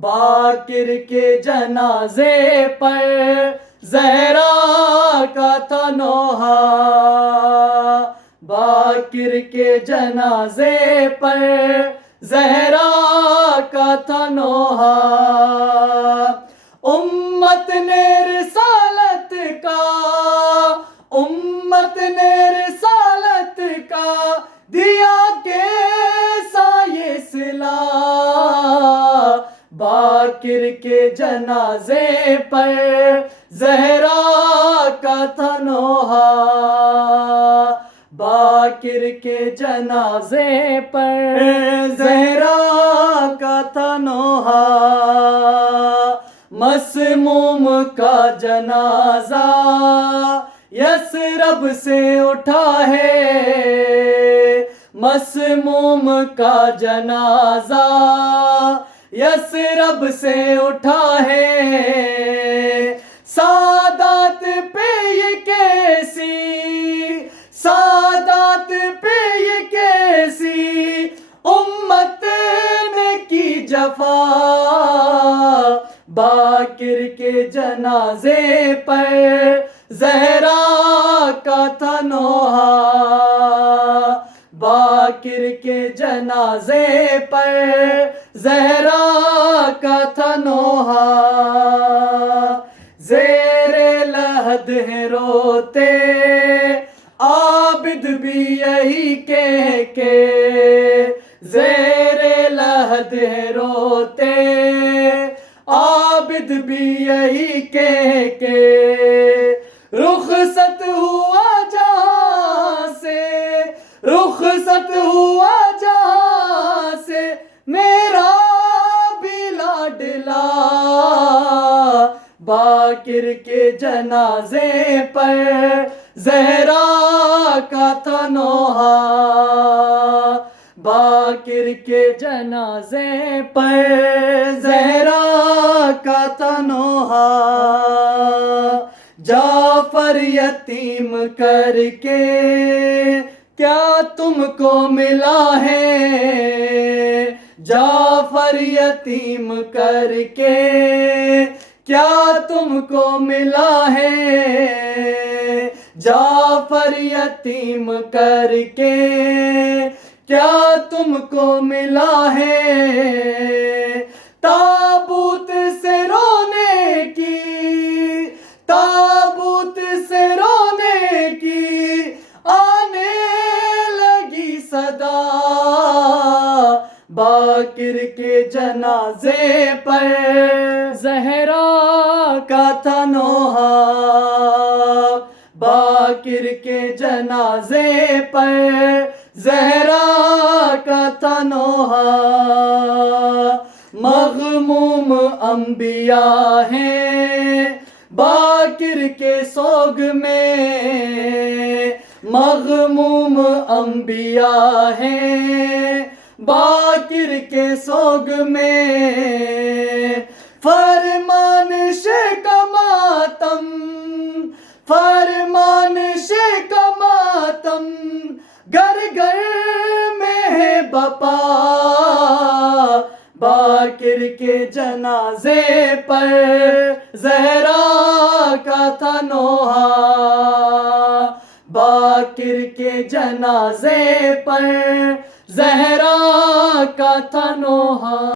باقر کے جنازے پر زہرا کا تھا نوحہ، باقر کے جنازے پر زہرا کا تھا نوحہ۔ امت نے رسالت کا دیا کیسا یہ صلہ، باقر کے جنازے پر زہرا کا تھا نوحہ، باقر کے جنازے پر زہرا کا تھا نوحہ۔ مسموم کا جنازہ یثرب سے اٹھا ہے، مسموم کا جنازہ یثرب سے اٹھا ہے۔ سادات پہ یہ کیسی امت نے کی جفا، باقر کے جنازے پر زہرا کا تھا نوحہ، باقر کے جنازے پر زہرا کا تھا نوحہ۔ زیر لحد ہیں روتے عابد بھی یہی کہہ کے، زیر لحد ہیں روتے عابد بھی یہی کہہ کے، رخصت ہوا جہاں سے میرا بھی لاڈلا، باقر کے جنازے پر زہرا کا تھا نوحہ، باقر کے جنازے پر زہرا کا تھا نوحہ۔ جعفر یتیم کر کے کیا تم کو ملا ہے، جعفر یتیم کر کے کیا تم کو ملا ہے، جعفر یتیم کر کے کیا تم کو ملا ہے۔ تابوت سے رونے کی آنے لگی صدا، باقر کے جنازے پر زہرا کا تھا نوحہ، باقر کے جنازے پر زہرا کا تھا نوحہ۔ مغموم انبیاء ہیں باقر کے سوگ میں، مغموم انبیاء ہیں باقر کے سوگ میں، فرمان کا ماتم گھر گھر میں ہے بپا، باقر کے جنازے پر زہرا کا تھا نوحہ، باقر کے جنازے پر زہرا کا تھا نوحہ۔